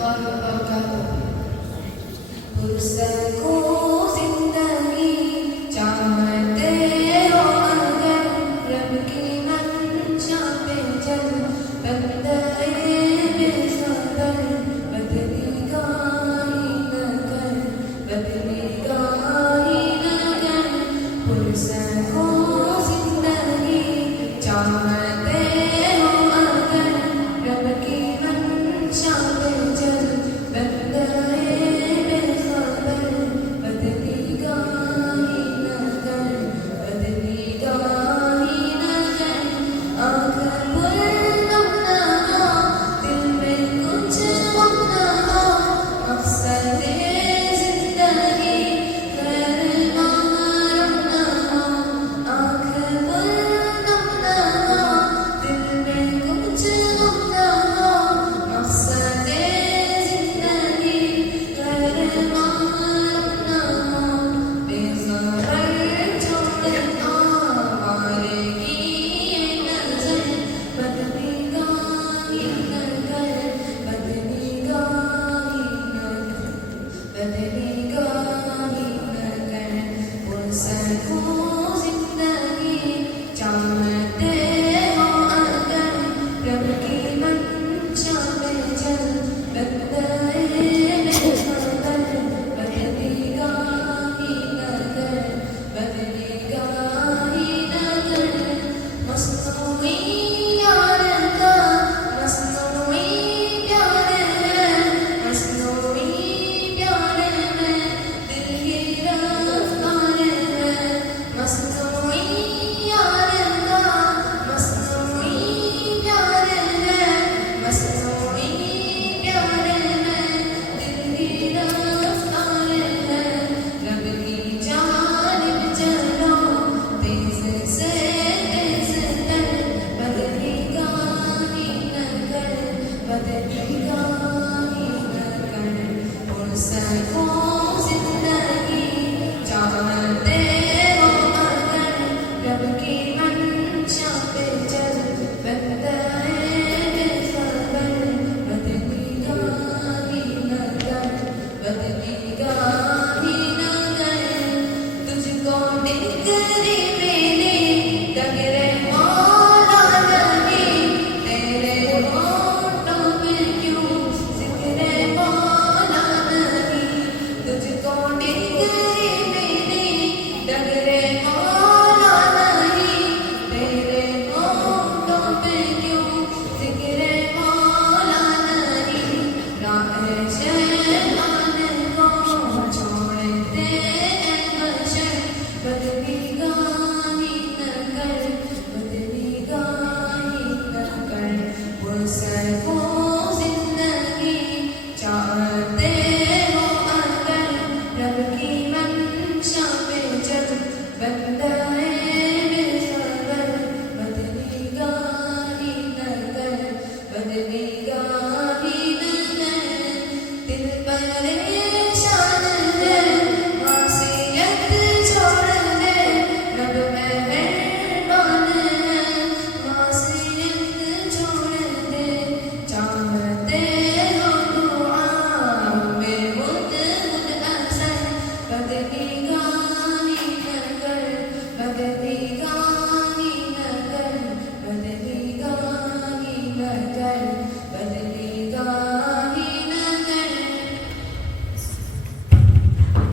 वबरकातुह। फुर्सत को जिंदगी चाहते हो अगर, रब की मंशा पे चल बंदे बेसबर, बदलेगा ही न कर, बदलेगा ही न कर। फुर्सत को जिंदगी चाहते हो अगर, रब की मंशा पे चल बंदे बेसबर, बदलेगा ही न कर, बदलेगा ही न कर। आँख पुरनम न हो, दिल में कुछ गम न हो, मकसद जिंदगी गैर महरम न हो। आँख पुरनम न हो, दिल में कुछ गम न हो, मकसद जिंदगी गैर महरम न हो। बेखबर छोड़ आवारगी ये नज़र, बदलेगा ही न कर, बदलेगा ही न कर, बदलेगा ही न कर। फुर्सत को जिंदगी चाहते हो अगर, रब की मंशा पे चल बंदे बेसबर, बदलेगा ही न कर, बदलेगा ही न कर। मस्तूरी यार का मस्तूरी प्यार है, मस्तूरी प्यार है, दिल की रफ्तार है। मस्तूरी यार का मस्तूरी प्यार है, मस्तूरी प्यार है, दिल की रफ्तार है। रब की जानिब चलो तेज से तेज कर, बदलेगा ही न कर, बदलेगा ही न कर। फुर्सत को